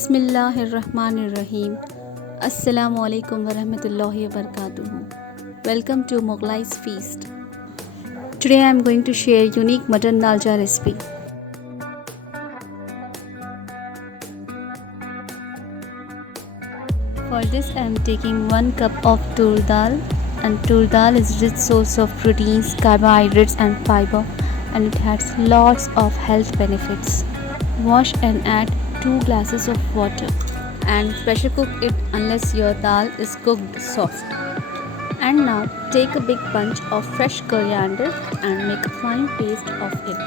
Bismillahirrahmanirrahim. Assalamu alaikum warahmatullahi wabarakatuh. Welcome to Mughlai's feast. Today I am going to share unique mutton dalcha recipe. For this I am taking 1 cup of tur dal, and tur dal is rich source of proteins, carbohydrates and fiber, and it has lots of health benefits. Wash and add 2 glasses of water and pressure cook it unless your dal is cooked soft. And now take a big bunch of fresh coriander and make a fine paste of it.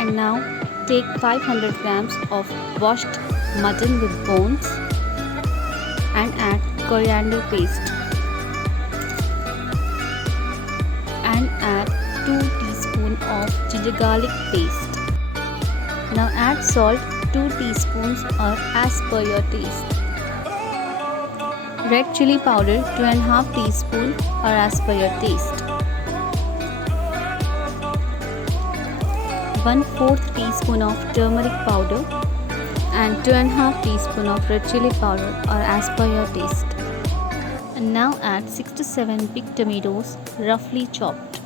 And now take 500 grams of washed mutton with bones and add coriander paste. And add 2 teaspoons of ginger garlic paste. Now add salt 2 teaspoons or as per your taste. Red chili powder 2.5 teaspoon or as per your taste. 1/4 teaspoon of turmeric powder and 2.5 teaspoon of red chili powder or as per your taste. And now add 6 to 7 big tomatoes roughly chopped.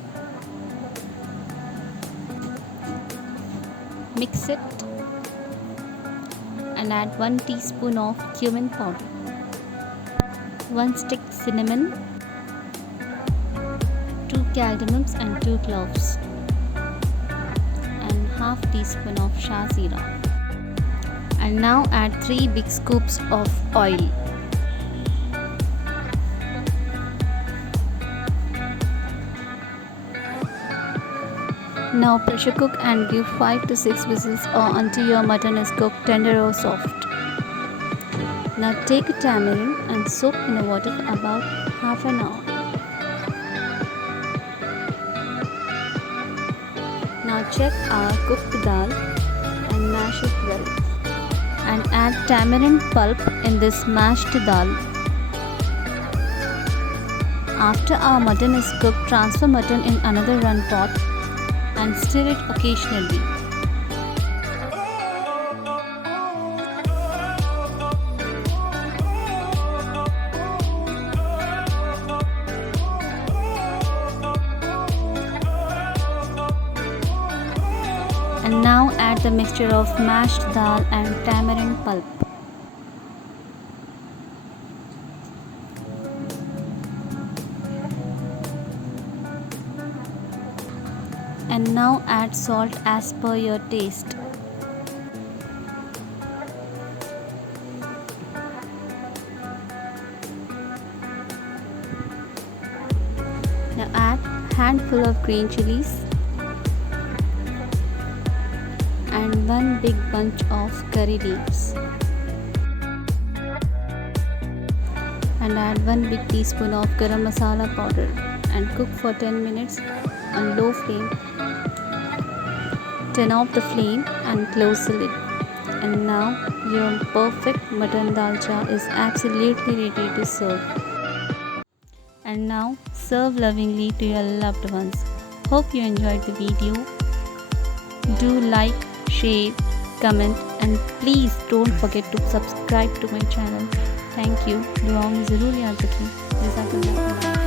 Mix it and add 1 teaspoon of cumin powder, 1 stick cinnamon, 2 cardamoms and 2 cloves, and half teaspoon of shah zira. And now add 3 big scoops of oil. Now pressure cook and give 5 to 6 whistles or until your mutton is cooked tender or soft. Now take a tamarind and soak in the water for about half an hour. Now check our cooked dal and mash it well. And add tamarind pulp in this mashed dal. After our mutton is cooked, transfer mutton in another run pot and stir it occasionally. And now add the mixture of mashed dal and tamarind pulp. And now add salt as per your taste. Now add handful of green chilies and 1 big bunch of curry leaves. And add 1 big teaspoon of garam masala powder and cook for 10 minutes on low flame. Turn off the flame and close the lid. And now your perfect mutton dalcha is absolutely ready to serve. And now serve lovingly to your loved ones. Hope you enjoyed the video. Do like, share, comment and please don't forget to subscribe to my channel. Thank you. दुआओं में ज़रूर याद रखें। जज़ाकल्लाह।